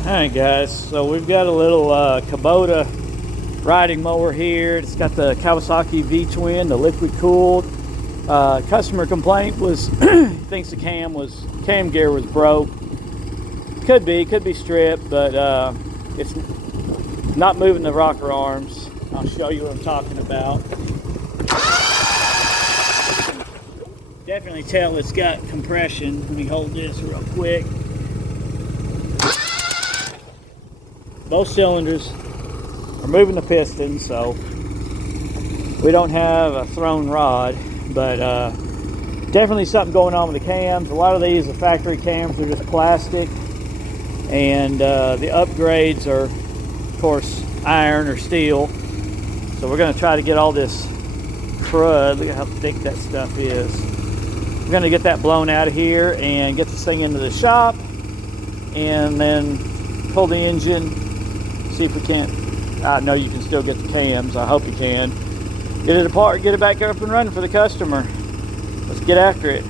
Alright guys, so we've got a little Kubota riding mower here. It's got the Kawasaki V-twin, the liquid cooled. Customer complaint was thinks the cam gear was broke. Could be stripped, but it's not moving the rocker arms. I'll show you what I'm talking about. Definitely tell it's got compression. Let me hold this real quick. Both cylinders are moving the pistons, so we don't have a thrown rod, but definitely something going on with the cams. A lot of these, the factory cams, are just plastic, and the upgrades are, of course, iron or steel. So we're going to try to get all this crud, look at how thick that stuff is. We're going to get that blown out of here and get this thing into the shop, and then pull the engine. See if we can't. I know you can still get the cams. I hope you can. Get it apart, get it back up and running for the customer. Let's get after it.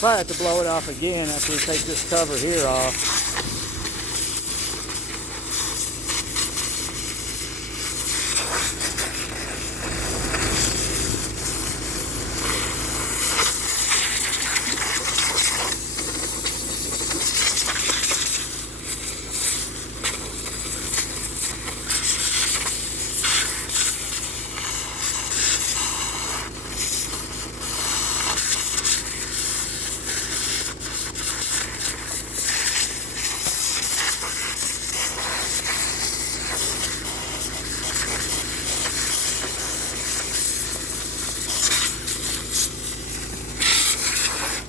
Probably have to blow it off again after we take this cover here off.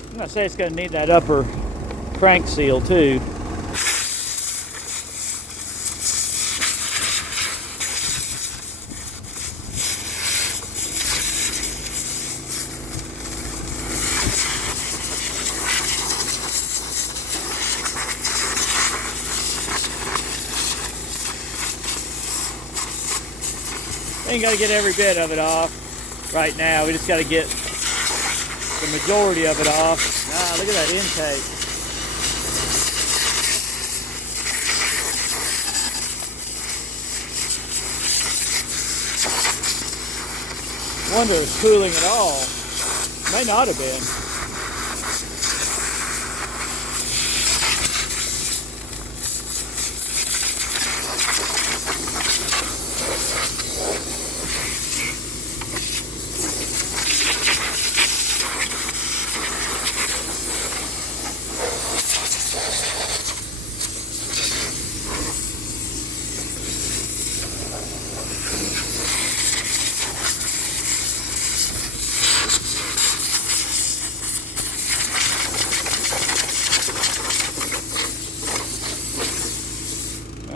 I'm going to say it's going to need that upper crank seal too. Ain't got to get every bit of it off right now. We just got to get the majority of it off. Ah, look at that intake. Wonder if it's cooling at all. May not have been.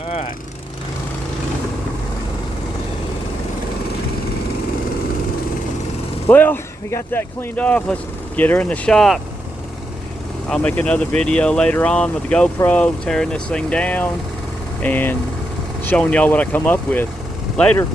Alright. Well, we got that cleaned off. Let's get her in the shop. I'll make another video later on with the GoPro, tearing this thing down and showing y'all what I come up with. Later.